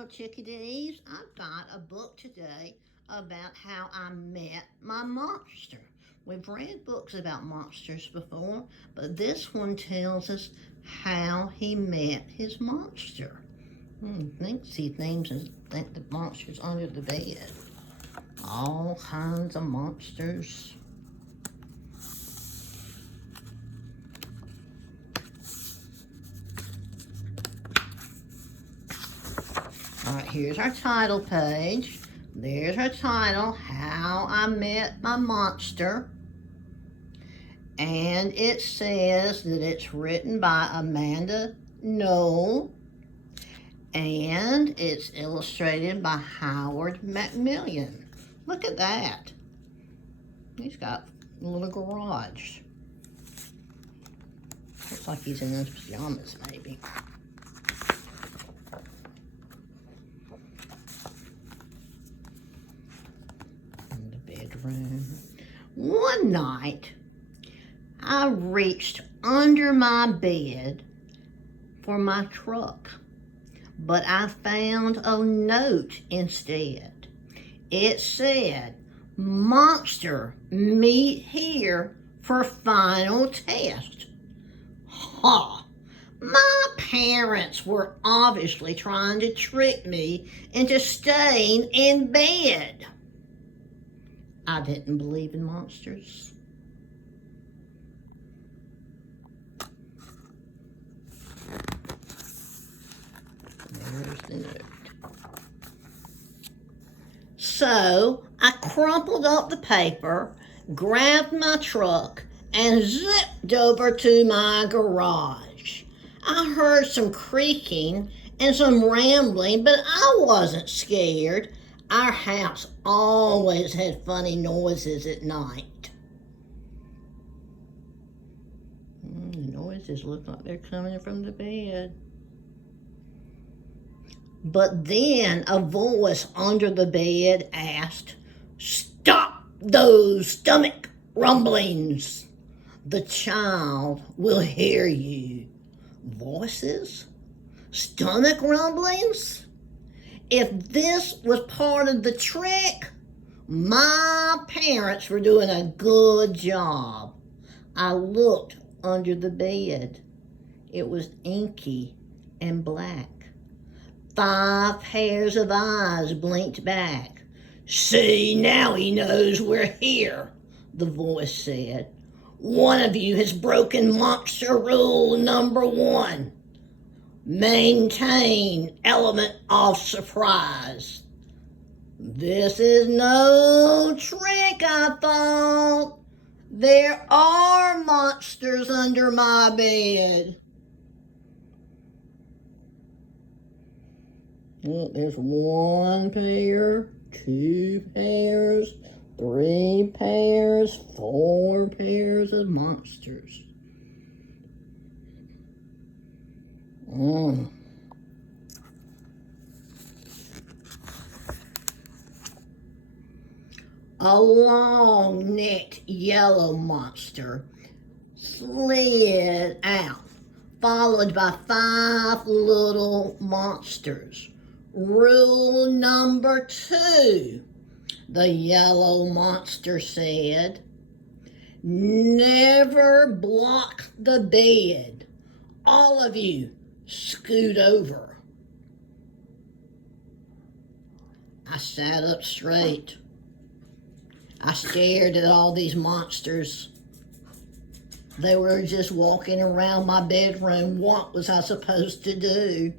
little chickadees. I've got a book today about how I met my monster. We've read books about monsters before, but this one tells us how he met his monster. Thinks he names the monsters under the bed. All kinds of monsters. All right, here's our title page. There's our title, How I Met My Monster. And it says that it's written by Amanda Noll. And it's illustrated by Howard McWilliam. Look at that. He's got a little garage. Looks like he's in his pajamas, maybe. In the bedroom. One night, I reached under my bed for my truck, but I found a note instead. It said, "Monster, meet here for final test." Ha! My parents were obviously trying to trick me into staying in bed. I didn't believe in monsters. There's the note. So I crumpled up the paper, grabbed my truck, and zipped over to my garage. I heard some creaking and some rambling, but I wasn't scared. Our house always had funny noises at night. The noises look like they're coming from the bed. But then a voice under the bed asked, "Stop those stomach rumblings. The child will hear you." Voices? Stomach rumblings? If this was part of the trick, my parents were doing a good job. I looked under the bed. It was inky and black. 5 pairs of eyes blinked back. "See, now he knows we're here," the voice said. "One of you has broken monster rule number 1. Maintain element of surprise." This is no trick, I thought. There are monsters under my bed. Well, there's 1 pair, 2 pairs, 3 pairs, 4 pairs of monsters. A long-necked yellow monster slid out, followed by 5 little monsters. Rule number 2, the yellow monster said, "Never block the bed. All of you, scoot over." I sat up straight. I stared at all these monsters. They were just walking around my bedroom. What was I supposed to do?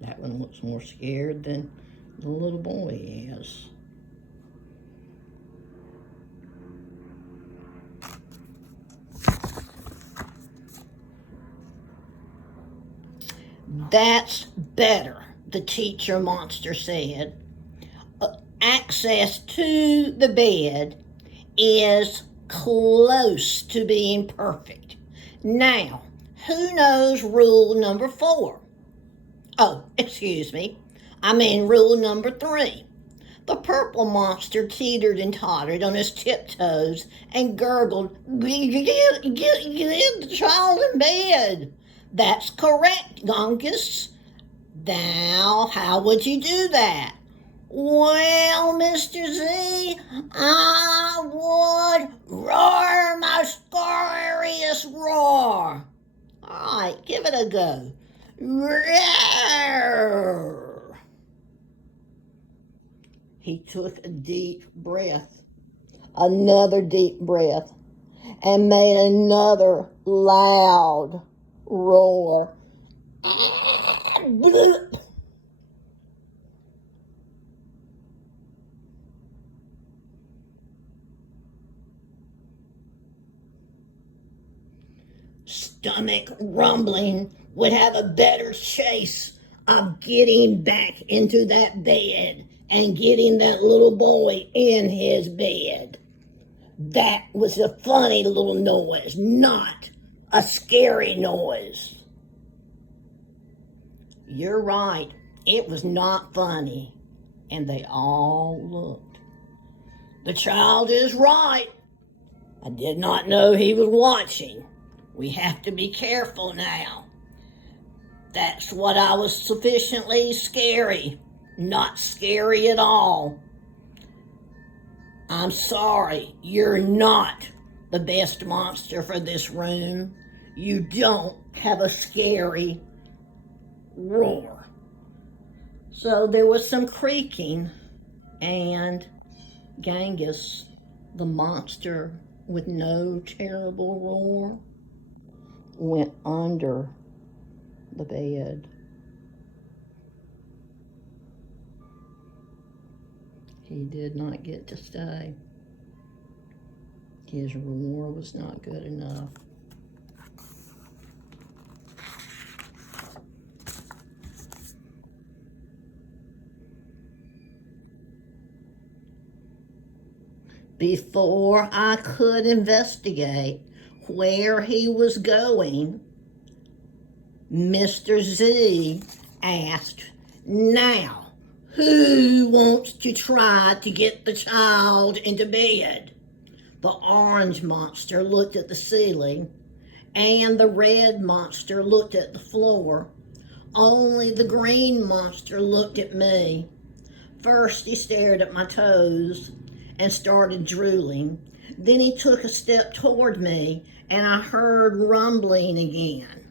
That one looks more scared than the little boy is. "That's better," the teacher monster said. "Access to the bed is close to being perfect. Now, who knows rule number 4? Oh, excuse me. I mean rule number 3. The purple monster teetered and tottered on his tiptoes and gurgled, get the child in bed. That's correct, Gunkus. Now, how would you do that? Well, Mr. Z, I would roar my scariest roar. All right, give it a go. Roar. He took a deep breath, another deep breath, and made another loud roar. Stomach rumbling would have a better chase of getting back into that bed and getting that little boy in his bed. That was a funny little noise, not a scary noise. You're right, it was not funny, and they all looked. The child is right. I did not know he was watching. We have to be careful now. That's what I was sufficiently scary, not scary at all. I'm sorry, you're not the best monster for this room. You don't have a scary roar. So there was some creaking, and Genghis, the monster with no terrible roar, went under the bed. He did not get to stay. His roar was not good enough. Before I could investigate where he was going, Mr. Z asked, "Now, who wants to try to get the child into bed?" The orange monster looked at the ceiling, and the red monster looked at the floor. Only the green monster looked at me. First, he stared at my toes and started drooling. Then he took a step toward me, and I heard rumbling again.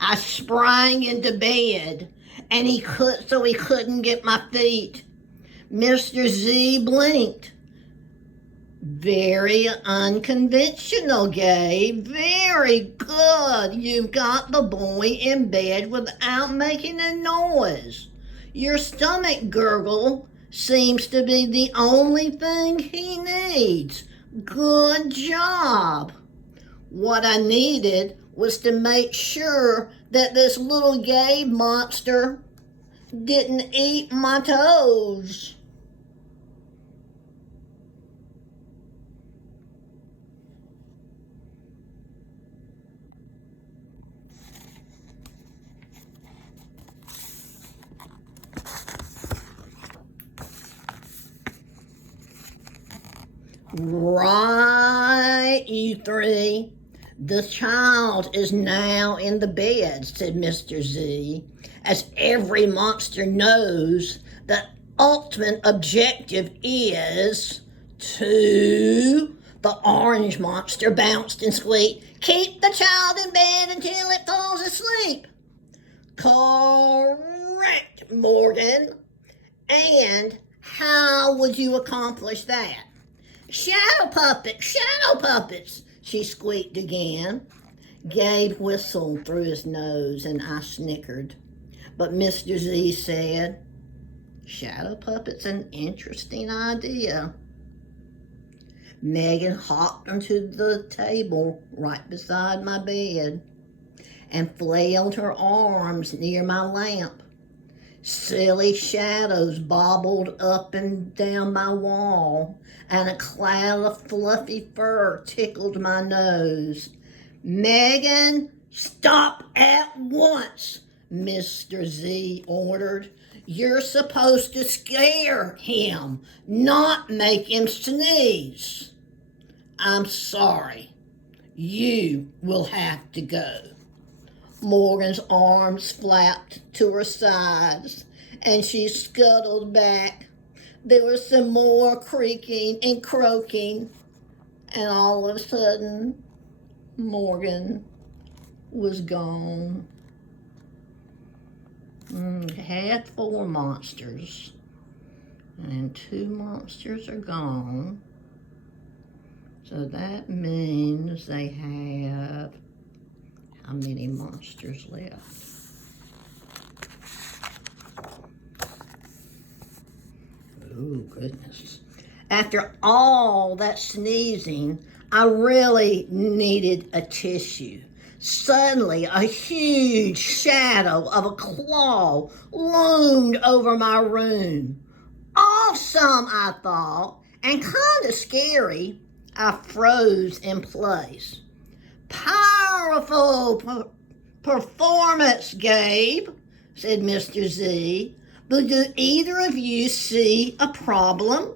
I sprang into bed, and he couldn't get my feet. Mr. Z blinked. Very unconventional, Gabe. Very good. You've got the boy in bed without making a noise. Your stomach gurgle seems to be the only thing he needs. Good job. What I needed was to make sure that this little Gabe monster didn't eat my toes. Right, you three. The child is now in the bed, said Mr. Z. As every monster knows, the ultimate objective is to... The orange monster bounced and squeaked, "Keep the child in bed until it falls asleep." Correct, Morgan. And how would you accomplish that? Shadow puppets, she squeaked again. Gabe whistled through his nose, and I snickered. But Mr. Z said, "Shadow puppets, an interesting idea." Megan hopped onto the table right beside my bed and flailed her arms near my lamp. Silly shadows bobbled up and down my wall, and a cloud of fluffy fur tickled my nose. "Megan, Stop at once, Mr. Z ordered. You're supposed to scare him, not make him sneeze. I'm sorry. You will have to go. Morgan's arms flapped to her sides, and she scuttled back. There was some more creaking and croaking, and all of a sudden, Morgan was gone. Had 4 monsters, and 2 monsters are gone. So that means they have how many monsters left? Oh, goodness. After all that sneezing, I really needed a tissue. Suddenly, a huge shadow of a claw loomed over my room. Awesome, I thought, and kind of scary. I froze in place. Powerful performance, Gabe, said Mr. Z. But do either of you see a problem?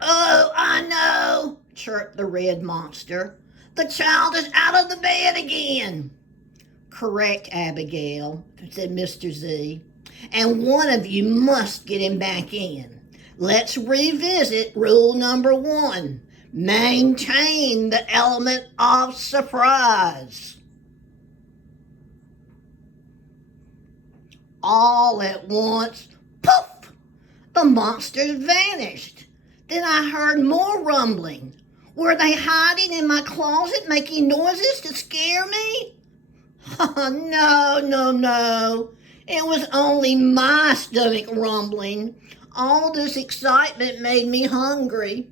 Oh, I know, chirped the red monster. The child is out of the bed again. Correct, Abigail, said Mr. Z. And one of you must get him back in. Let's revisit rule number 1. Maintain the element of surprise. All at once, poof, the monsters vanished. Then I heard more rumbling. Were they hiding in my closet making noises to scare me? No. It was only my stomach rumbling. All this excitement made me hungry.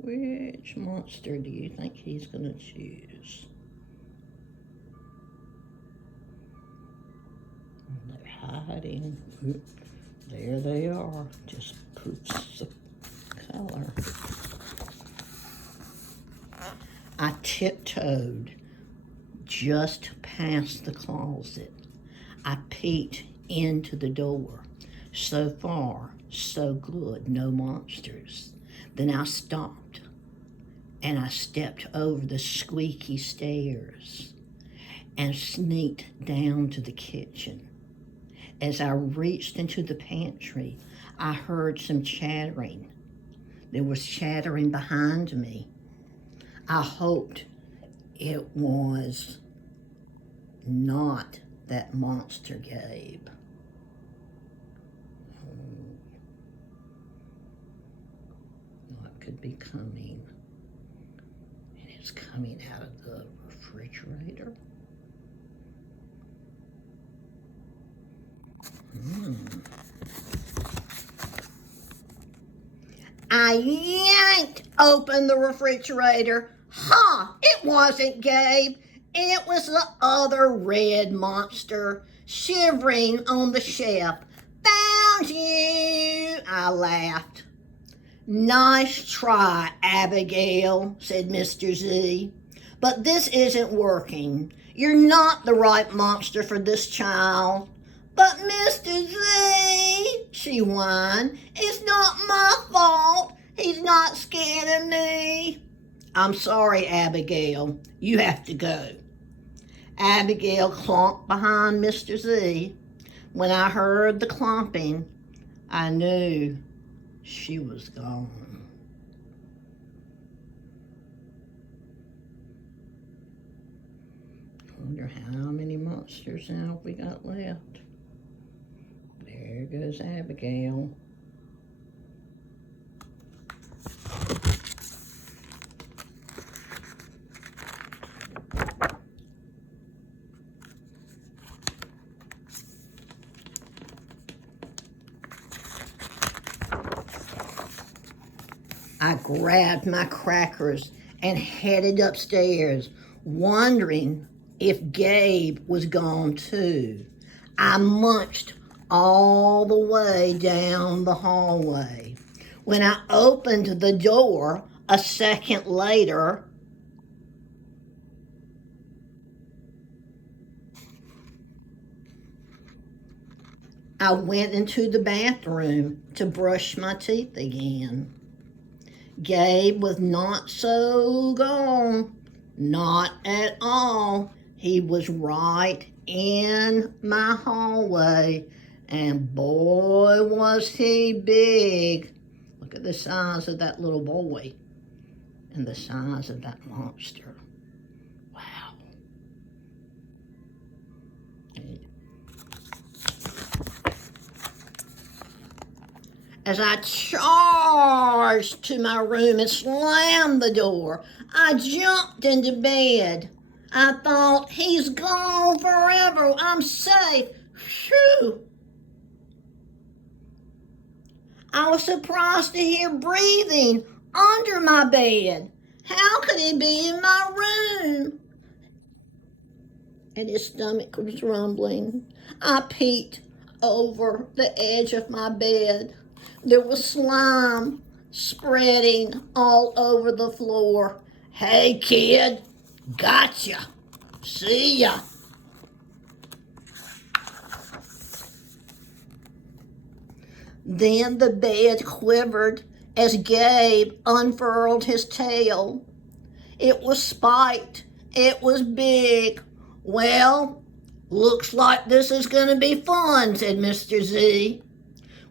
Which monster do you think he's going to choose? They're hiding. There they are. Just poofs of color. I tiptoed just past the closet. I peeked into the door. So far, so good. No monsters. Then I stopped, and I stepped over the squeaky stairs and sneaked down to the kitchen. As I reached into the pantry, I heard some chattering. There was chattering behind me. I hoped it was not that monster Gabe. What could be coming? And it's coming out of the refrigerator. I yanked open the refrigerator. It wasn't Gabe. It was the other red monster, shivering on the shelf. Found you, I laughed. Nice try, Abigail, said Mr. Z. But this isn't working. You're not the right monster for this child. But Mr. Z, she whined, it's not my fault. He's not scared of me. I'm sorry, Abigail. You have to go. Abigail clomped behind Mr. Z. When I heard the clomping, I knew she was gone. I wonder how many monsters now we got left. There goes Abigail. I grabbed my crackers and headed upstairs, wondering if Gabe was gone too. I munched all the way down the hallway. When I opened the door a second later, I went into the bathroom to brush my teeth again. Gabe was not so gone, not at all. He was right in my hallway, and boy was he big. Look at the size of that little boy and the size of that monster. Wow. As I charged to my room and slammed the door, I jumped into bed. I thought, he's gone forever. I'm safe. Phew. I was surprised to hear breathing under my bed. How could he be in my room? And his stomach was rumbling. I peeked over the edge of my bed. There was slime spreading all over the floor. Hey, kid, gotcha. See ya. Then the bed quivered as Gabe unfurled his tail. It was spiked. It was big. Well, looks like this is going to be fun, said Mr. Z.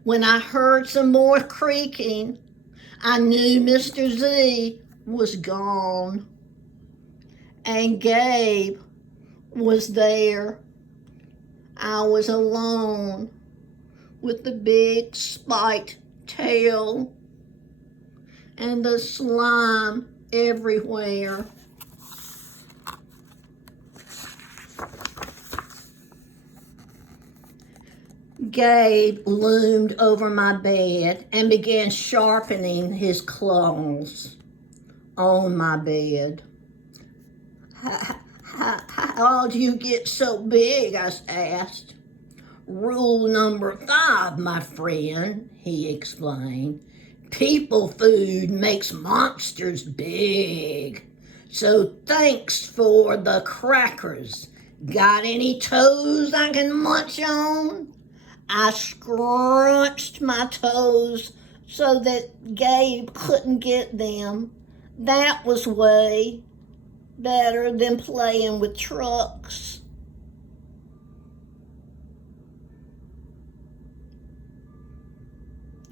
When I heard some more creaking, I knew Mr. Z was gone. And Gabe was there. I was alone with the big spiked tail and the slime everywhere. Gabe loomed over my bed and began sharpening his claws on my bed. How'd you get so big? I asked. Rule number 5, my friend, he explained. People food makes monsters big. So thanks for the crackers. Got any toes I can munch on? I scrunched my toes so that Gabe couldn't get them. That was way better than playing with trucks.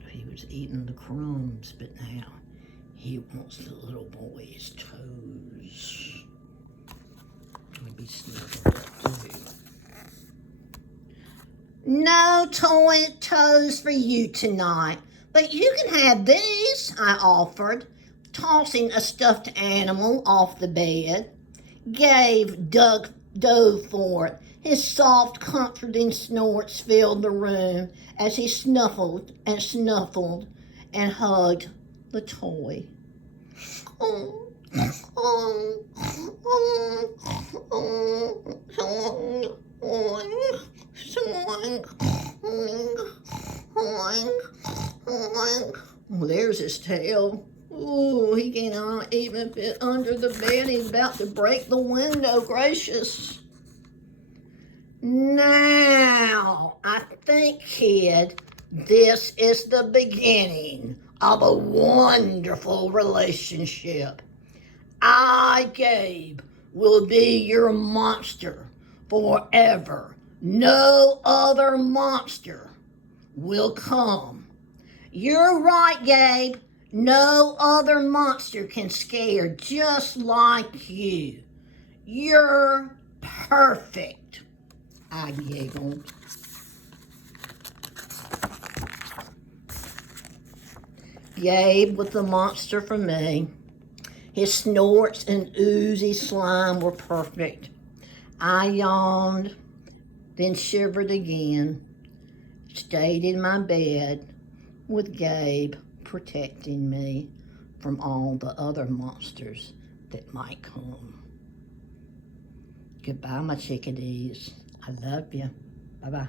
He was eating the crumbs, but now he wants the little boy's toes. Maybe sniffing that too. No toy toes for you tonight, but you can have these, I offered, tossing a stuffed animal off the bed. Gabe dove for it. His soft, comforting snorts filled the room as he snuffled and hugged the toy. Well, there's his tail. Ooh, he cannot even fit under the bed. He's about to break the window. Gracious. Now, I think, kid, this is the beginning of a wonderful relationship. I, Gabe, will be your monster forever. No other monster will come. You're right, Gabe. No other monster can scare just like you. You're perfect, I giggled. Gabe was the monster for me. His snorts and oozy slime were perfect. I yawned, then shivered again, stayed in my bed with Gabe protecting me from all the other monsters that might come. Goodbye, my chickadees. I love you. Bye-bye.